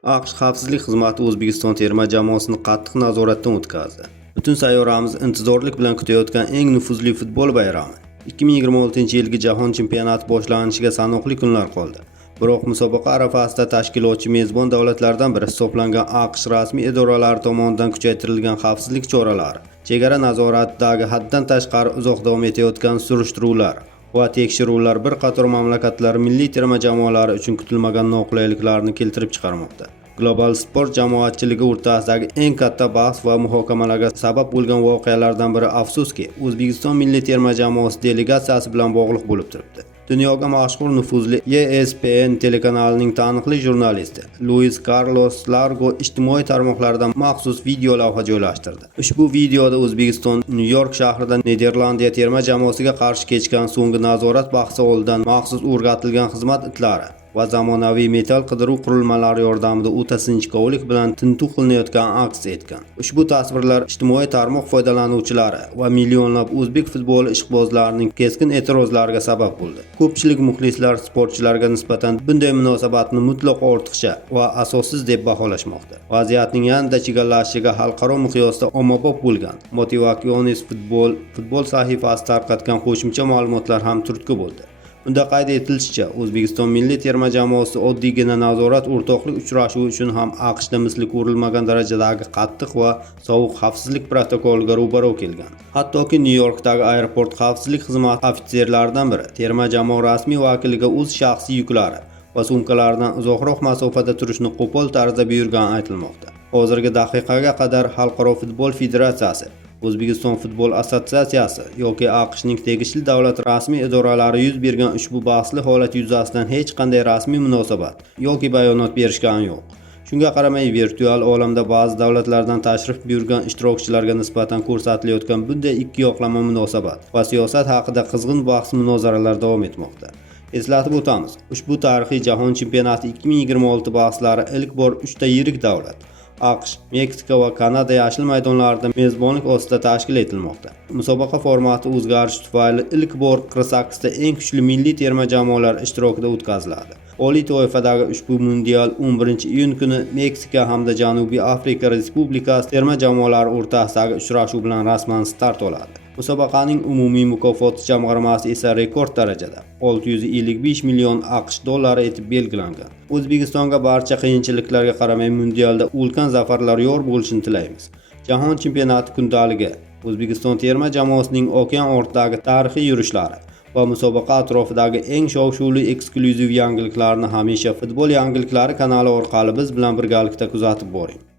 AQSh xavfsizlik xizmati O'zbekiston terma jamoasini qattiq nazoratdan o'tkazdi. Butun sayyoramiz intizorlik bilan kutayotgan eng nufuzli futbol bayrami 2026-yilgi Jahon chempionati boshlanishiga sanoqli kunlar qoldi. Biroq musobaqa arafasida tashkilotchi mezbon davlatlardan biri hisoblangan AQSh rasmiy idoralari tomonidan kuchaytirilgan xavfsizlik choralari, chegara nazoratidagi haddan tashqari uzoq davom etayotgan surishtiruvlar va tekshiruvlar bir qator mamlakatlar milliy terma jamoalari uchun kutilmagan noqulayliklarni keltirib chiqarmoqda. Global sport jamoatchiligi o'rtasidagi eng katta bahs va muhokamalarga sabab bo'lgan voqealardan biri afsuski O'zbekiston milliy terma jamoasi delegatsiyasi bilan bog'liq bo'lib turibdi. Dunyoga mashhur nufuzli ESPN telekanalining taniqli jurnalisti Luis Carlos Largo ijtimoiy tarmoqlarida maxsus video lavha joylashtirdi. Ushbu videoda O'zbekiston Nyu-York shahrida Niderlandiya terma jamoasiga qarshi kechgan so'nggi nazorat bahsi oldidan maxsus o'rgatilgan xizmat itlari va zamonaviy metal qidiruv qurilmalari yordamida o'ta sinchkovlik bilan tintuv qilinayotgani aks etgan. Ushbu tasvirlar ijtimoiy tarmoq foydalanuvchilari va millionlab o'zbek futboli ishqibozlarining keskin e'tirozlariga sabab bo'ldi. Ko'pchilik muxlislar sportchilarga nisbatan bunday munosabatni mutlaqo ortiqcha va asossiz deb baholashmoqda. Vaziyatning yanada chigallashishiga xalqaro miqyosda ommabop bo'lgan Motivaciones futbol sahifasi tarqatgan qo'shimcha ma'lumotlar ham turtki bo'ldi. Unda qayd etilishicha, O'zbekiston milliy terma jamoasi oddiygina nazorat o'rtoqlik uchrashuvi uchun ham AQShda misli ko'rilmagan darajadagi qattiq va sovuq xavfsizlik protokoliga ro'baro kelgan. Hattoki Nyu-Yorkdagi aeroport xavfsizlik xizmati ofitserlaridan biri terma jamoa rasmiy vakiliga o'z shaxsiy yuklari va sumkalaridan uzoqroq masofada turishni qo'pol tarzda buyurgani aytilmoqda. Hozirgi daqiqaga qadar Xalqaro futbol federatsiyasi, O'zbekiston futbol assotsiatsiyasi yoki AQShning tegishli davlat rasmiy idoralari yuz bergan ushbu bahsli holat yuzasidan hech qanday rasmiy munosabat yoki bayonot berishgani yo'q. Shunga qaramay, virtual olamda ba'zi davlatlardan tashrif buyurgan ishtirokchilarga nisbatan ko'rsatilayotgan bunday ikki yoqlama munosabat va siyosat haqida qizg'in bahs-munozaralar davom etmoqda. Eslatib o'tamiz, ushbu tarixiy jahon chempionati 2026 bahslari ilk bor 3 ta yirik davlat AQSh, Meksika va Kanada yashil maydonlarida mezbonlik ostida tashkil etilmoqda. Musobaqa formati o'zgarishi tufayli ilk bor 48 ta eng kuchli milliy terma jamoalar ishtirokida o'tkaziladi. Oliy toifadagi ushbu mundial 11-iyun kuni Meksika hamda Janubiy Afrika Respublikasi terma jamoalari o'rtasidagi uchrashuv bilan rasman start oladi. Musobaqaning umumiy mukofot jamg'armasi esa rekord darajada 655 million AQSh dollari etib belgilangan. O'zbekistonga barcha qiyinchiliklarga qaramay mundialda ulkan zafarlar yor bo'lishini tilaymiz. Jahon chempionati kundaligi O'zbekiston terma jamoasining okean ortidagi tarixiy yurishlari va musobaqa atrofidagi eng shov-shuvli eksklyuziv yangiliklarni hamisha Futbol yangiliklari kanali orqali biz bilan birgalikda kuzatib boring.